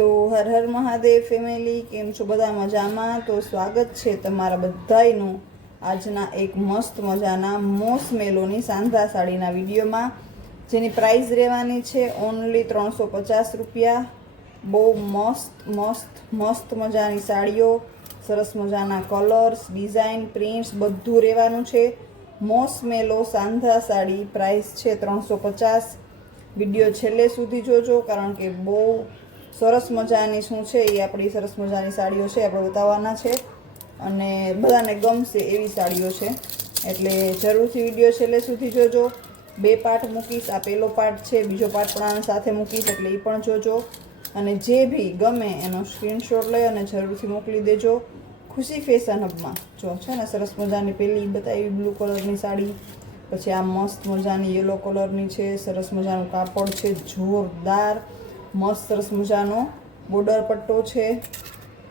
તો હર હર મહાદેવ ફેમિલી, કેમ છો બધા? મજામાં? તો સ્વાગત છે તમારા બધાયનું આજના એક મસ્ત મજાના મોસ મેલોની સાંધા સાડીના વિડીયોમાં, જેની પ્રાઇસ રહેવાની છે ઓનલી 350 રૂપિયા। બહુ મસ્ત મસ્ત મસ્ત મજાની સાડીઓ, સરસ મજાના કલર્સ, ડિઝાઇન, પ્રિન્ટ્સ બધું રહેવાનું છે। મોસ મેલો સાંધા સાડી પ્રાઇસ છે 350। વિડીયો છેલ્લે સુધી જોજો, કારણ કે બહુ સરસ મજાની શું છે એ આપણી સરસ મજાની સાડીઓ છે આપણે બતાવવાના છે અને બધાને ગમશે એવી સાડીઓ છે, એટલે જરૂરથી વિડીયો છેલ્લે સુધી જોજો। બે પાર્ટ મૂકીશ, આ પહેલો પાર્ટ છે, બીજો પાર્ટ પણ આના સાથે મૂકીશ, એટલે એ પણ જોજો અને જે બી ગમે એનો સ્ક્રીનશોટ લઈ અને જરૂરથી મોકલી દેજો। ખુશી ફેશન હબમાં જો છે ને સરસ મજાની પેલી બતાવી બ્લુ કલરની સાડી, પછી આ મસ્ત મજાની યલો કલરની છે, સરસ મજાનું કાપડ છે, જોરદાર મસ્ત સરસ મજાનો બોર્ડર પટ્ટો છે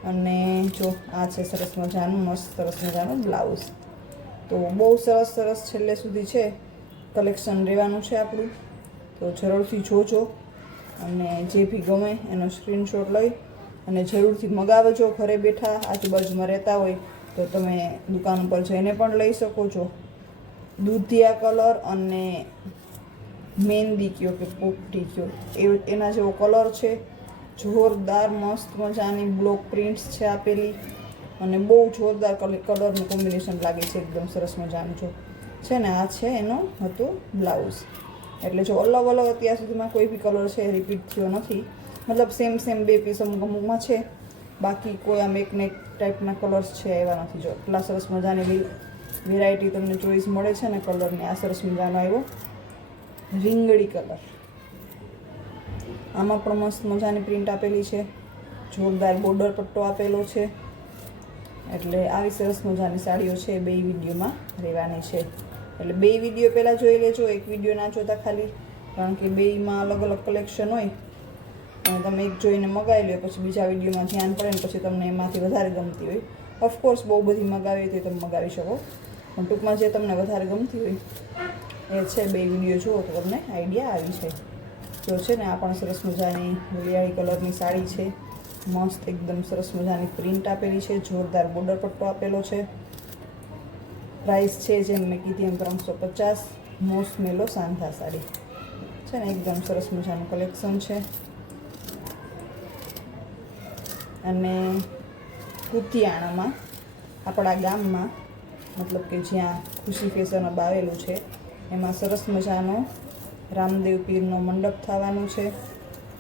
અને જો આ છે સરસ મજાનું મસ્ત સરસ મજાનું બ્લાઉઝ। તો બહુ સરસ સરસ છેલ્લે સુધી છે કલેક્શન રહેવાનું છે આપણું, તો જરૂરથી જોજો અને જે બી ગમે એનો સ્ક્રીનશોટ લઈ અને જરૂરથી મગાવજો। ઘરે બેઠા આજુબાજુમાં રહેતા હોય તો તમે દુકાન ઉપર જઈને પણ લઈ શકો છો। દૂધિયા કલર અને મહેંદી કયો કે પોપટી કયો એના જેવો કલર છે, જોરદાર મસ્ત મજાની બ્લોક પ્રિન્ટ્સ છે આપેલી અને બહુ જોરદાર કલરનું કોમ્બિનેશન લાગે છે, એકદમ સરસ મજાનું જો છે ને। આ છે એનું હતું બ્લાઉઝ, એટલે જો અલગ અલગ અત્યાર સુધીમાં કોઈ બી કલર છે રિપીટ થયો નથી, મતલબ સેમ બે પીસ અમુક અમુકમાં છે, બાકી કોઈ આમ એક ને એક ટાઈપના કલર્સ છે એવા નથી। જો એટલા સરસ મજાની વેરાયટી તમને ચોઈસ મળે છે ને કલરની। આ સરસ મજાનો આવ્યો રીંગણી કલર, આમાં પણ મસ્ત મજાની પ્રિન્ટ આપેલી છે, જોરદાર બોર્ડર પટ્ટો આપેલો છે, એટલે આવી સરસ મજાની સાડીઓ છે બે વિડીયોમાં રહેવાની છે। એટલે બે વિડીયો પહેલાં જોઈ લેજો, એક વિડીયો ના જોતા ખાલી, કારણ કે બેયમાં અલગ અલગ કલેક્શન હોય અને તમે એક જોઈને મગાવી લો પછી બીજા વિડીયોમાં ધ્યાન પડે ને પછી તમને એમાંથી વધારે ગમતી હોય, ઓફકોર્સ બહુ બધી મગાવી હોય તો તમે મગાવી શકો, પણ ટૂંકમાં જે તમને વધારે ગમતી હોય એ છે બે વિડીયો જુઓ તો તમને આઈડિયા આવી જાય। જો છે ને આ પણ સરસ મજાની હરિયાળી કલરની સાડી છે, મસ્ત એકદમ સરસ મજાની પ્રિન્ટ આપેલી છે, જોરદાર બોર્ડર પટ્ટો આપેલો છે। પ્રાઇસ છે જેમ મેં કીધી એમ 350। મોસ મેલો સાંધા સાડી છે ને એકદમ સરસ મજાનું કલેક્શન છે। અને કુતિયાણામાં આપણા ગામમાં, મતલબ કે જ્યાં ખુશી ફેશન હબ આવેલું છે એમાં સરસ મજાનો રામદેવ પીરનો મંડપ થવાનો છે,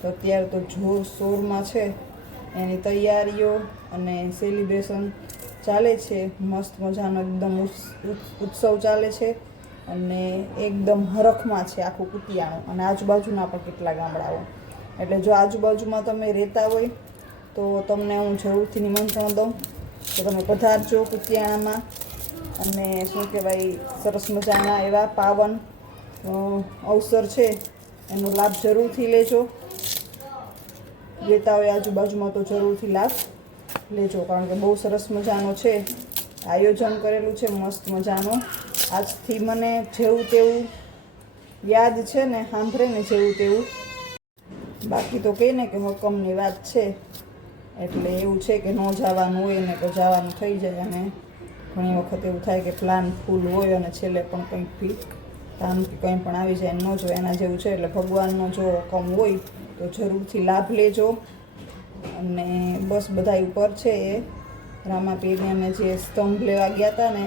તો અત્યારે તો જોરશોરમાં છે એની તૈયારીઓ અને સેલિબ્રેશન ચાલે છે, મસ્ત મજાનો એકદમ ઉત્સવ ચાલે છે અને એકદમ હરખમાં છે આખું કુતિયાણું અને આજુબાજુના પણ કેટલા ગામડાઓ। એટલે જો આજુબાજુમાં તમે રહેતા હોય તો તમને હું જરૂરથી નિમંત્રણ દઉં તો તમે પધારજો કુતિયાણામાં અને શું કહેવાય સરસ મજાના એવા પાવન અવસર છે એનો લાભ જરૂરથી લેજો। લેતા હોય આજુબાજુમાં તો જરૂરથી લાભ લેજો, કારણ કે બહુ સરસ મજાનો છે આયોજન કરેલું છે, મસ્ત મજાનો। આજથી મને જેવું તેવું યાદ છે ને, સાંભળે ને જેવું તેવું, બાકી તો કહે ને કે હકમની વાત છે, એટલે એવું છે કે ન જવાનું હોય ને તો જવાનું થઈ જાય અને ઘણી વખત એવું થાય કે પ્લાન ફૂલ હોય અને છેલ્લે પણ કંઈક બી કામ કે કંઈ પણ આવી જાય ન જો એના જેવું છે। એટલે ભગવાનનો જો હુકમ હોય તો જરૂરથી લાભ લેજો અને બસ બધા ઉપર છે એ રામાપીરને અમે જે સ્તંભ લેવા ગયા હતા ને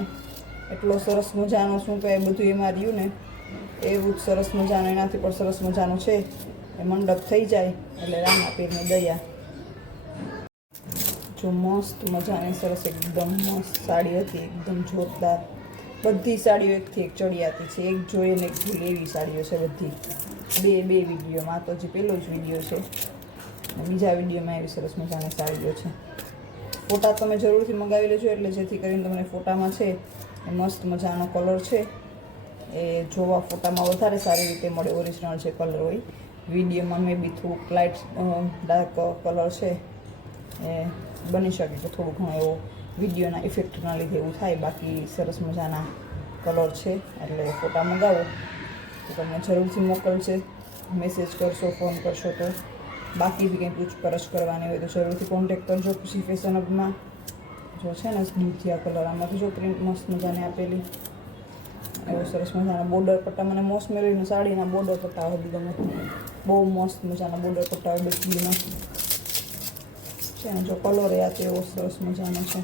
એટલો સરસ મજાનો શું કહે બધું એમાં રહ્યું ને એવું જ સરસ મજાનું, એનાથી પણ સરસ મજાનું છે એ મંડપ થઈ જાય એટલે રામાપીરની દયા। જો મસ્ત મજાની સરસ એકદમ મસ્ત સાડી હતી, એકદમ જોરદાર, બધી સાડીઓ એકથી એક ચડિયાતી છે, એક જોઈએ ને એક ભૂલ એવી સાડીઓ છે બધી। બે વિડીયોમાં, તો જે પહેલો જ વિડીયો છે અને બીજા વિડીયોમાં એવી સરસ મજાની સાડીઓ છે। ફોટા તમે જરૂરથી મંગાવી લેજો, એટલે જેથી કરીને તમને ફોટામાં છે એ મસ્ત મજાનો કલર છે એ જોવા ફોટામાં વધારે સારી રીતે મળે, ઓરિજિનલ જે કલર હોય। વિડીયોમાં મેં બી થોડુંક લાઇટ ડાર્ક કલર છે એ બની શકે કે થોડું ઘણું એવો વિડીયોના ઇફેક્ટના લીધે એવું થાય, બાકી સરસ મજાના કલર છે। એટલે ફોટા મંગાવો તો તમને જરૂરથી મોકલશે, મેસેજ કરશો, ફોન કરશો તો બાકી બી કંઈ પૂછપરછ કરવાની હોય તો જરૂરથી કોન્ટેક્ટ કરજો ખુશી ફેશન હબમાં. જો છે ને દૂધિયા કલર, આમાં તો જો પ્રિન્ટ મસ્ત મજાની આપેલી, એવો સરસ મજાના બોર્ડર પટ્ટા. મને મોસ્ટ મેલોડીની સાડીના બોર્ડર પટ્ટા હોય ગમે, બહુ મસ્ત મજાના બોર્ડર પટ્ટા હોય બેટલીમાં છે ને. જો કલર યાદ એવો સરસ મજાનો છે.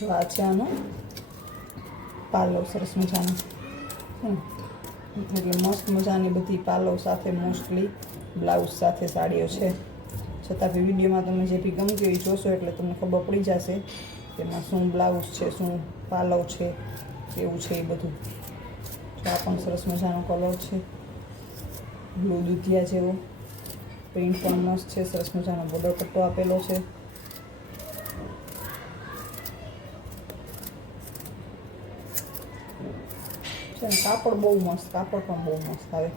જો આ છે આનો પાલવ, સરસ મજાનો. એટલે મસ્ત મજાની બધી પાલવ સાથે મોસ્ટલી બ્લાઉઝ સાથે સાડીઓ છે. છતાં બી વિડીયોમાં તમે જે બી ગમતી હોય જોશો એટલે તમને ખબર પડી જશે કે એમાં શું બ્લાઉઝ છે, શું પાલવ છે, કેવું છે એ બધું. તો આ પણ સરસ મજાનો કલર છે, બ્લુ દૂધિયા જેવો. પ્રિન્ટ પણ મસ્ત છે, સરસ મજાનો બોર્ડર પટ્ટો આપેલો છે. કાપડ બહુ મસ્ત, કાપડ પણ બહુ મસ્ત આવે.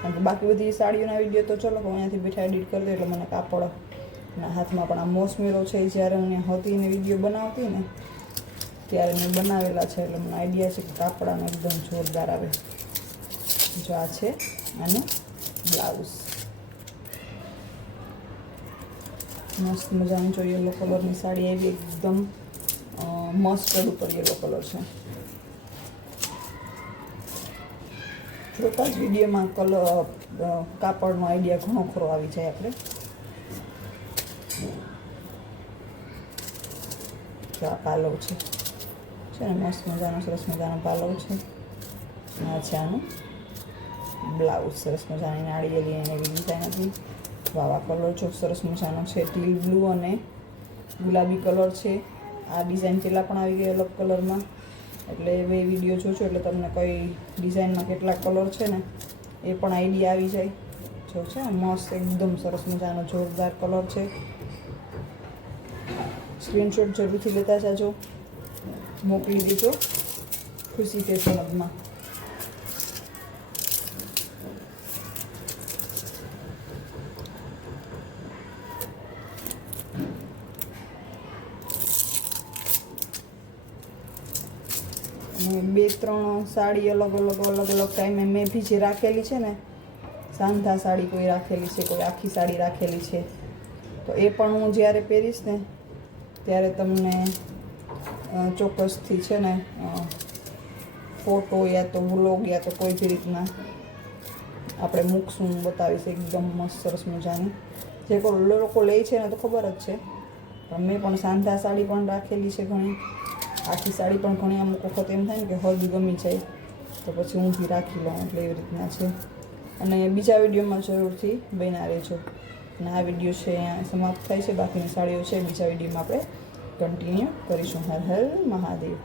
કારણ કે બાકી બધી સાડીઓના વિડીયો તો ચલો અહીંયાથી બેઠા એડિટ કરી દે એટલે મને કાપડના હાથમાં પણ આ મોસમેરો છે. જ્યારે હું હતી ને વિડીયો બનાવતી ને ત્યારે મેં બનાવેલા છે એટલે મને આઈડિયા છે કે કાપડાનો એકદમ જોરદાર આવે. જો આ છે આનું બ્લાઉઝ, મસ્ત મજાની. જો યલો કલરની સાડી આવી, એકદમ મસ્ટર્ડ ઉપર યલો કલર છે. જોતા જ વિડીયોમાં કાપડનો આઈડિયા ઘણો ખરો આવી જાય આપણે. જો આ પાલવ છે ને મસ્ત મજાનો, સરસ મજાનો પાલવ છે. આ છે આનું બ્લાઉઝ, સરસ મજાની નાળિયેરી અને એવી ડિઝાઇન હતી. વાવા કલર જો સરસ મજાનો છે, ટીલ બ્લુ અને ગુલાબી કલર છે. આ ડિઝાઇન પહેલાં પણ આવી ગઈ અલગ કલરમાં, એટલે બે વિડીયો જોજો એટલે તમને કઈ ડિઝાઇનમાં કેટલા કલર છે ને એ પણ આઈડિયા આવી જાય. જો છે મસ્ત એકદમ સરસ મજાનો જોરદાર કલર છે. સ્ક્રીનશોટ જરૂરથી લેતા જાજો, મોકલી દેજો ખુશી ફેશન હબમાં. બે ત્રણ સાડી અલગ ટાઈમે મેં બી જે રાખેલી છે ને, સાંધા સાડી કોઈ રાખેલી છે, કોઈ આખી સાડી રાખેલી છે. તો એ પણ હું જ્યારે પહેરીશ ને ત્યારે તમને ચોક્કસથી છે ને ફોટો યા તો વ્લોગ યા તો કોઈ બી રીતના આપણે મૂકશું, બતાવીશ. એકદમ મસ્ત સરસ મજાની. જે લોકો લે છે ને તો ખબર જ છે, પણ મેં પણ સાંધા સાડી પણ રાખેલી છે ઘણી, આખી સાડી પણ ઘણી. અમુક વખત એમ થાય ને કે હદ ગમી જાય તો પછી હું બી રાખી લઉં, એટલે એવી રીતના છે. અને બીજા વિડીયોમાં જરૂરથી બન્યા રહેજો. અને આ વિડીયો છે અહીંયા સમાપ્ત થાય છે, બાકીની સાડીઓ છે બીજા વિડીયોમાં આપણે કન્ટિન્યુ કરીશું. હર હર મહાદેવ.